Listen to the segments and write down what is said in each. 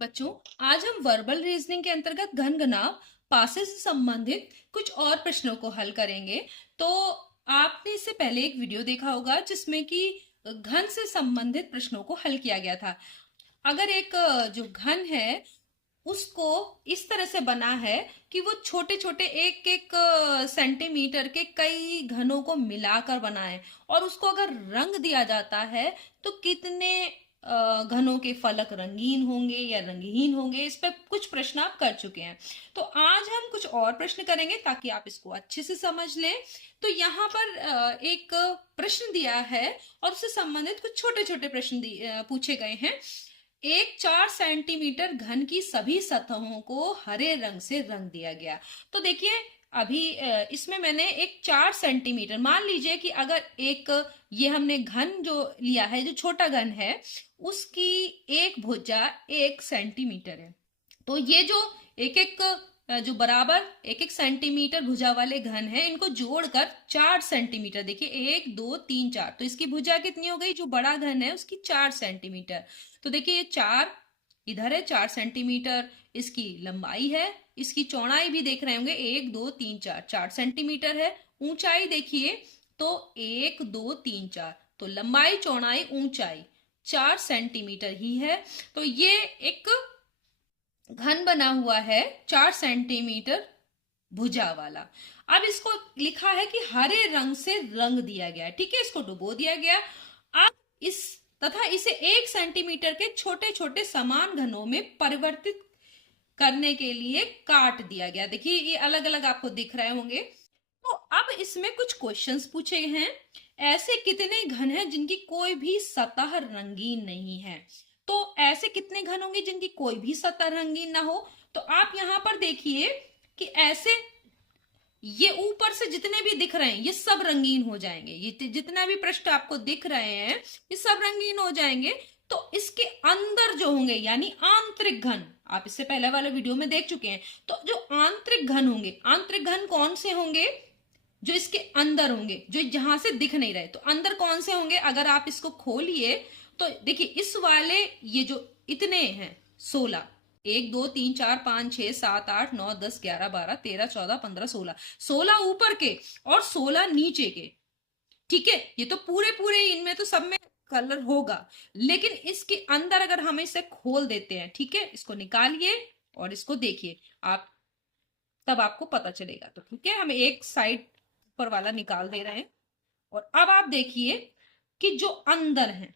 बच्चों, आज हम वर्बल रीजनिंग के अंतर्गत घन घनाव पासे से संबंधित कुछ और प्रश्नों को हल करेंगे। तो आपने इससे पहले एक वीडियो देखा होगा जिसमें कि घन से संबंधित प्रश्नों को हल किया गया था। अगर एक जो घन है उसको इस तरह से बना है कि वो छोटे छोटे एक एक सेंटीमीटर के कई घनों को मिलाकर बना है, और उसको अगर रंग दिया जाता है तो कितने घनों के फलक रंगीन होंगे या रंगहीन होंगे। इस पर कुछ प्रश्न आप कर चुके हैं। तो आज हम कुछ और प्रश्न करेंगे ताकि आप इसको अच्छे से समझ लें। तो यहाँ पर एक प्रश्न दिया है और उससे संबंधित कुछ छोटे छोटे प्रश्न पूछे गए हैं। एक 4 सेंटीमीटर घन की सभी सतहों को हरे रंग से रंग दिया गया। तो देखिए, अभी इसमें मैंने एक 4 सेंटीमीटर, मान लीजिए कि अगर एक ये हमने घन जो लिया है, जो छोटा घन है, उसकी एक भुजा 1 सेंटीमीटर है। तो ये जो एक एक जो बराबर एक एक सेंटीमीटर भुजा वाले घन है, इनको जोड़कर 4 सेंटीमीटर, देखिए 1 2 3 4, तो इसकी भुजा कितनी हो गई? जो बड़ा घन है उसकी 4 सेंटीमीटर। तो देखिए ये 4 इधर है, 4 सेंटीमीटर इसकी लंबाई है, इसकी चौड़ाई भी देख रहे होंगे 1 2 3 4, 4 सेंटीमीटर है। ऊंचाई देखिए तो 1 2 3 4, तो लंबाई चौड़ाई ऊंचाई 4 सेंटीमीटर ही है। तो ये एक घन बना हुआ है 4 सेंटीमीटर भुजा वाला। अब इसको लिखा है कि हरे रंग से रंग दिया गया है, ठीक है, इसको डुबो दिया गया। अब इस तथा इसे 1 सेंटीमीटर के छोटे छोटे समान घनों में परिवर्तित करने के लिए काट दिया गया। देखिए ये अलग अलग आपको दिख रहे होंगे। तो अब इसमें कुछ क्वेश्चंस पूछे हैं। ऐसे कितने घन हैं जिनकी कोई भी सतह रंगीन नहीं है? तो ऐसे कितने घन होंगे जिनकी कोई भी सतह रंगीन ना हो? तो आप यहां पर देखिए कि ऐसे ये ऊपर से जितने भी दिख रहे हैं ये सब रंगीन हो जाएंगे। ये जितना भी पृष्ठ आपको दिख रहे हैं ये सब रंगीन हो जाएंगे। तो इसके अंदर जो होंगे यानी आंतरिक घन, आप इससे पहले वाले वीडियो में देख चुके हैं। तो जो आंतरिक घन होंगे, आंतरिक घन कौन से होंगे? जो इसके अंदर होंगे, जो जहां से दिख नहीं रहे। तो अंदर कौन से होंगे? अगर आप इसको खोलिए तो देखिए इस वाले ये जो इतने हैं 16, 1 2 3 4 5 6 7 8 9 10 11 12 13 14 15 16, 16 ऊपर के और 16 नीचे के, ठीक है। ये तो पूरे पूरे इनमें तो सब में कलर होगा, लेकिन इसके अंदर अगर हम इसे खोल देते हैं, ठीक है, इसको निकालिए और इसको देखिए आप, तब आपको पता चलेगा। तो ठीक है, हम एक साइड ऊपर वाला निकाल दे रहे हैं और अब आप देखिए कि जो अंदर है,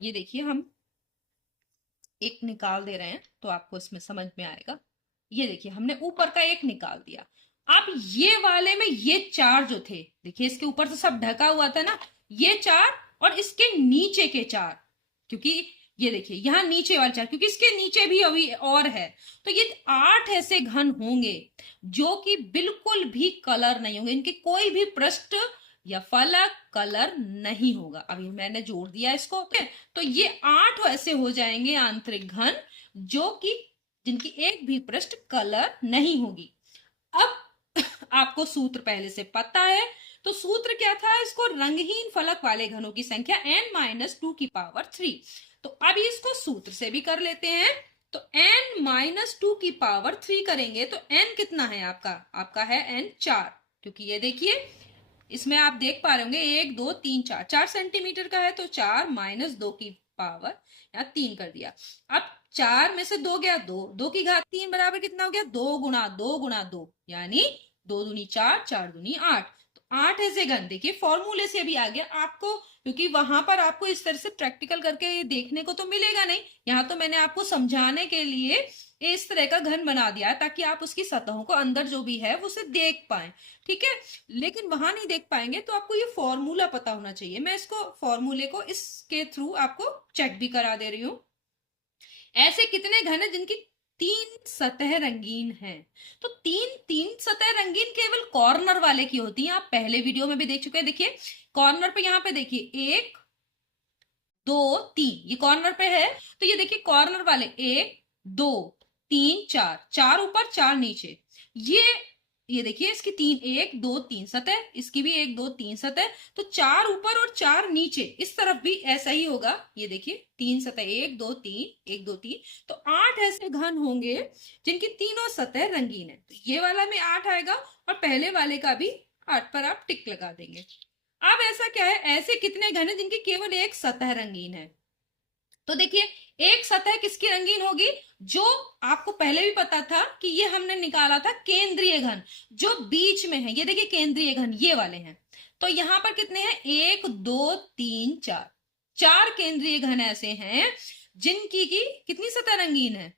ये देखिए हम एक निकाल दे रहे हैं तो आपको इसमें समझ में आएगा। ये देखिए हमने ऊपर का एक निकाल दिया। अब ये वाले में ये 4 जो थे, देखिए इसके ऊपर से सब ढका हुआ था ना, ये 4 और इसके नीचे के 4, क्योंकि ये देखिए यहाँ नीचे वाले 4, क्योंकि इसके नीचे भी अभी और है। तो ये 8 ऐसे घन होंगे जो कि बिल्कुल भी कलर नहीं होंगे, इनके कोई भी पृष्ठ या फलक कलर नहीं होगा। अभी मैंने जोड़ दिया इसको, तो ये 8 ऐसे हो जाएंगे आंतरिक घन जो कि जिनकी एक भी पृष्ठ कलर नहीं होगी। अब आपको सूत्र पहले से पता है, तो सूत्र क्या था? इसको रंगहीन फलक वाले घनों की संख्या n-2 की पावर 3। तो अभी इसको सूत्र से भी कर लेते हैं। तो n-2 की पावर 3 करेंगे तो n कितना है आपका? आपका है n 4, क्योंकि ये देखिए इसमें आप देख पा रहे होंगे 1 2 3 4, 4 सेंटीमीटर का है, तो 4 - 2 की पावर यहाँ 3 कर दिया। अब 4 में से 2 गया, 2 2 की घात 3 बराबर कितना हो गया? 2 गुणा 2 गुणा 2, यानी 2 दूनी 4, 4 दूनी 8। तो 8 ऐसे घन, देखिए फॉर्मूले से भी आ गया आपको, क्योंकि वहां पर आपको इस तरह से प्रैक्टिकल करके ये देखने को तो मिलेगा नहीं। यहाँ तो मैंने आपको समझाने के लिए इस तरह का घन बना दिया है ताकि आप उसकी सतहों को अंदर जो भी है वो उसे देख पाए, ठीक है। लेकिन वहां नहीं देख पाएंगे तो आपको ये फॉर्मूला पता होना चाहिए। मैं इसको फॉर्मूले को इसके थ्रू आपको चेक भी करा दे रही हूं। ऐसे कितने घन है जिनकी 3 सतह रंगीन है? तो तीन सतह रंगीन केवल कॉर्नर वाले की होती है। आप पहले वीडियो में भी देख चुके हैं। देखिए कॉर्नर पे, यहाँ पे देखिए 1 2 3, ये कॉर्नर पे है। तो ये देखिए कॉर्नर वाले 1 2 3 4, 4 ऊपर 4 नीचे, ये ये देखिए इसकी तीन, एक दो तीन सतह, इसकी भी एक दो तीन सतह, तो चार ऊपर और चार नीचे, इस तरफ भी ऐसा ही होगा। ये देखिए तीन सतह, एक दो तीन, एक दो तीन, तो 8 ऐसे घन होंगे जिनकी तीनों सतह रंगीन है। तो ये वाला में 8 आएगा और पहले वाले का भी 8 पर आप टिक लगा देंगे। अब ऐसा क्या है, ऐसे कितने घन है जिनकी केवल एक सतह रंगीन है? तो देखिए एक सतह किसकी रंगीन होगी? जो आपको पहले भी पता था कि ये हमने निकाला था केंद्रीय घन, जो बीच में है। ये देखिए केंद्रीय घन ये वाले हैं। तो यहां पर कितने हैं? एक दो तीन चार, चार केंद्रीय घन ऐसे हैं जिनकी की कितनी सतह रंगीन है?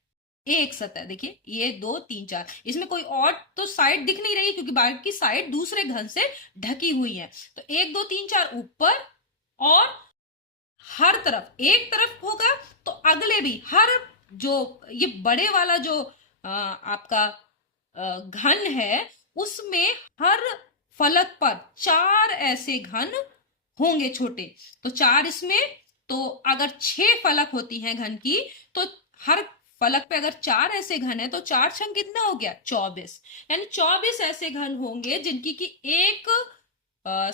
एक सतह। देखिए ये दो तीन चार, इसमें कोई और तो साइड दिख नहीं रही क्योंकि बाकी साइड दूसरे घन से ढकी हुई है। तो एक दो तीन चार ऊपर, और हर तरफ एक तरफ होगा तो अगले भी हर, जो ये बड़े वाला जो आपका घन है उसमें हर फलक पर चार ऐसे घन होंगे छोटे। तो चार इसमें, तो अगर 6 फलक होती हैं घन की, तो हर फलक पे अगर 4 ऐसे घन है तो 4 छंग कितना हो गया? 24। यानी 24 ऐसे घन होंगे जिनकी की एक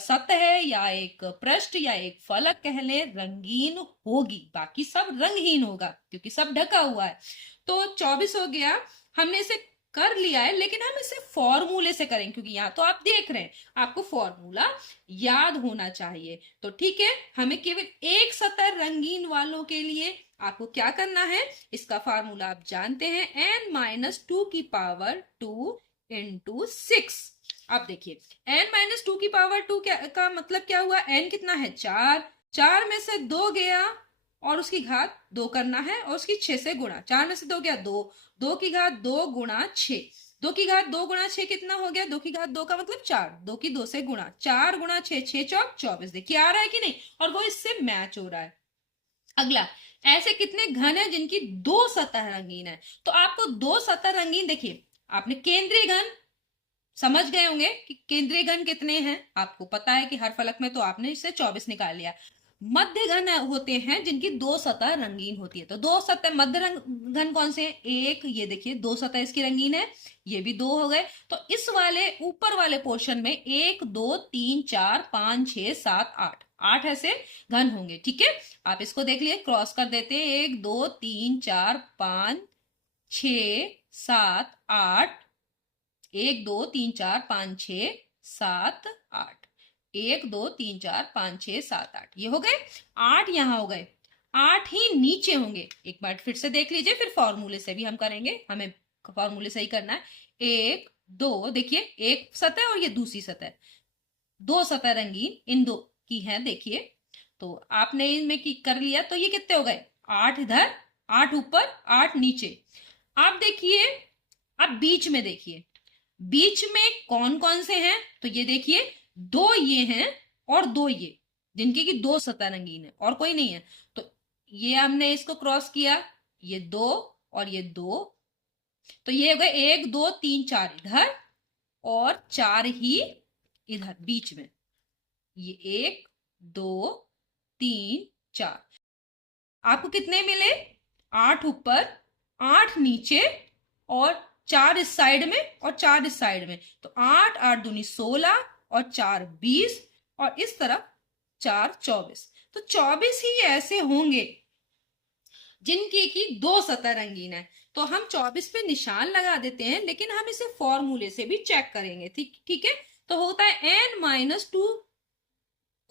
सतह या एक पृष्ठ या एक फलक कह लें रंगीन होगी, बाकी सब रंगहीन होगा क्योंकि सब ढका हुआ है। तो 24 हो गया, हमने इसे कर लिया है, लेकिन हम इसे फॉर्मूले से करें क्योंकि यहाँ तो आप देख रहे हैं, आपको फॉर्मूला याद होना चाहिए। तो ठीक है, हमें केवल एक सतह रंगीन वालों के लिए आपको क्या करना है, इसका फार्मूला आप जानते हैं, n-2 की पावर 2 इंटू 6। अब देखिए n-2 की पावर 2 क्या का मतलब क्या हुआ? n कितना है? 4, 4 में से 2 गया और उसकी घात 2 करना है और उसकी 6 से गुणा। 4 में से 2 गया 2, 2 की घात 2 गुणा 6, 2 की घात 2 गुणा 6 कितना हो गया? 2 की घात 2 का मतलब 4, 2 की 2 से गुणा, 4 गुणा 6, 6 चौक 24। देखिए आ रहा है कि नहीं? और वो इससे मैच हो रहा है। अगला, ऐसे कितने घन है जिनकी दो सतह रंगीन है? तो आपको दो सतह रंगीन, देखिए आपने केंद्रीय घन समझ गए होंगे कि केंद्रीय घन कितने हैं, आपको पता है कि हर फलक में, तो आपने इससे 24 निकाल लिया। मध्य घन होते हैं जिनकी दो सतह रंगीन होती है। तो दो सतह मध्य घन कौन से हैं? एक, ये देखिए दो सतह इसकी रंगीन है, ये भी दो हो गए। तो इस वाले ऊपर वाले पोर्शन में 1 2 3 4 5 6 7 8, 8 ऐसे घन होंगे। ठीक है, आप इसको देख लिए, क्रॉस कर देते हैं, 1 2 3 4 5 6 7 8, 1 2 3 4 5 6 7 8, 1 2 3 4 5 6 7 8, ये हो गए 8। यहां हो गए 8 ही नीचे होंगे। एक बार फिर से देख लीजिए, फिर फॉर्मूले से भी हम करेंगे, हमें फॉर्मूले से ही करना है। 1 2, देखिए एक सतह और ये दूसरी सतह, दो सतह रंगीन इन दो की है। देखिए तो आपने इनमें की कर लिया, तो ये कितने हो गए? 8 इधर, 8 ऊपर, 8 नीचे। आप देखिए, अब बीच में देखिए, बीच में कौन कौन से हैं? तो ये देखिए दो ये हैं और दो ये, जिनकी की दो सतह रंगीन है और कोई नहीं है। तो ये हमने इसको क्रॉस किया, ये दो और ये दो, तो ये हो गए 1 2 3 4 इधर और 4 ही इधर बीच में। ये 1 2 3 4, आपको कितने मिले? 8 ऊपर, 8 नीचे और 4 इस साइड में और 4 इस साइड में। तो 8 8 दूनी 16 और 4 20 और इस तरफ 4 24। तो 24 ही ऐसे होंगे जिनकी की दो सतह रंगीन है। तो हम 24 पे निशान लगा देते हैं, लेकिन हम इसे फॉर्मूले से भी चेक करेंगे। ठीक ठीक है, तो होता है n-2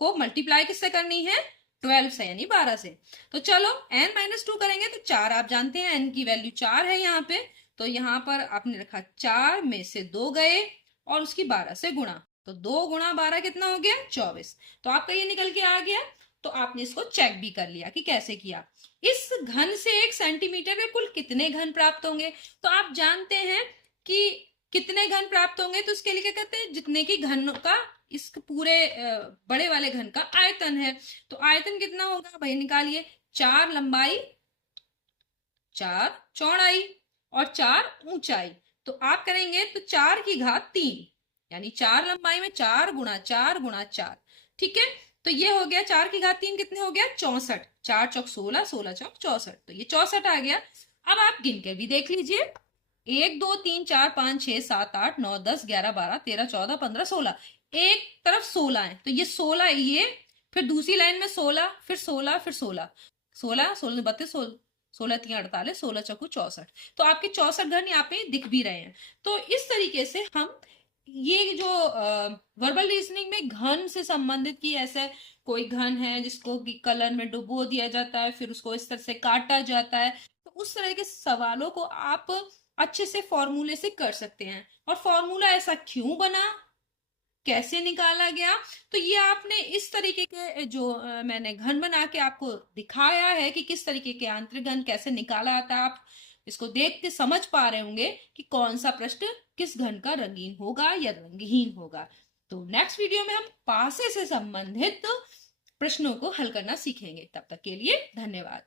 को मल्टीप्लाई किससे करनी है? 12 से, यानी 12 से। तो चलो n-2 करेंगे तो 4, आप जानते हैं n की वैल्यू 4 है यहाँ पे। तो यहाँ पर आपने रखा 4 में से 2 गए और उसकी 12 से गुणा, तो 2 गुणा 12 कितना हो गया? 24। तो आपका ये निकल के आ गया। तो आपने इसको चेक भी कर लिया कि कैसे किया। इस घन से 1 सेंटीमीटर में कुल कितने घन प्राप्त होंगे? तो आप जानते हैं कि कितने घन प्राप्त होंगे, तो उसके लिए क्या कहते हैं? जितने की घन का इस पूरे बड़े वाले घन का आयतन है। तो आयतन कितना होगा भाई? निकालिए, 4 लंबाई, 4 चौड़ाई और 4 ऊंचाई। तो आप करेंगे तो 4 की घात 3, यानी 4 लंबाई में 4 गुणा 4 गुणा 4। ठीक है, तो ये हो गया 4 की घात 3 कितने हो गया? 64। 4 चौक 16, 16 चौक 64, तो ये 64 आ गया। अब आप गिन के भी देख लीजिए, 1 2 3 4 5 6 7 8 9 10 11 12 13 14 15 16, एक तरफ 16 है तो ये 16 ये, फिर दूसरी लाइन में 16, फिर 16, फिर 16, 16 16 32 16 3 48, 16 चौको 64। तो आपके 64 घन यहाँ पे दिख भी रहे हैं। तो इस तरीके से हम ये जो वर्बल रीजनिंग में घन से संबंधित की ऐसे कोई घन है जिसको कि कलर में डुबो दिया जाता है, फिर उसको इस तरह से काटा जाता है, तो उस तरह के सवालों को आप अच्छे से फॉर्मूले से कर सकते हैं। और फॉर्मूला ऐसा क्यों बना, कैसे निकाला गया, तो ये आपने इस तरीके के जो मैंने घन बना के आपको दिखाया है कि किस तरीके के आंतरिक घन कैसे निकाला आता है। आप इसको देख के समझ पा रहे होंगे कि कौन सा प्रश्न किस घन का रंगीन होगा या रंगहीन होगा। तो नेक्स्ट वीडियो में हम पासे से संबंधित प्रश्नों को हल करना सीखेंगे। तब तक के लिए धन्यवाद।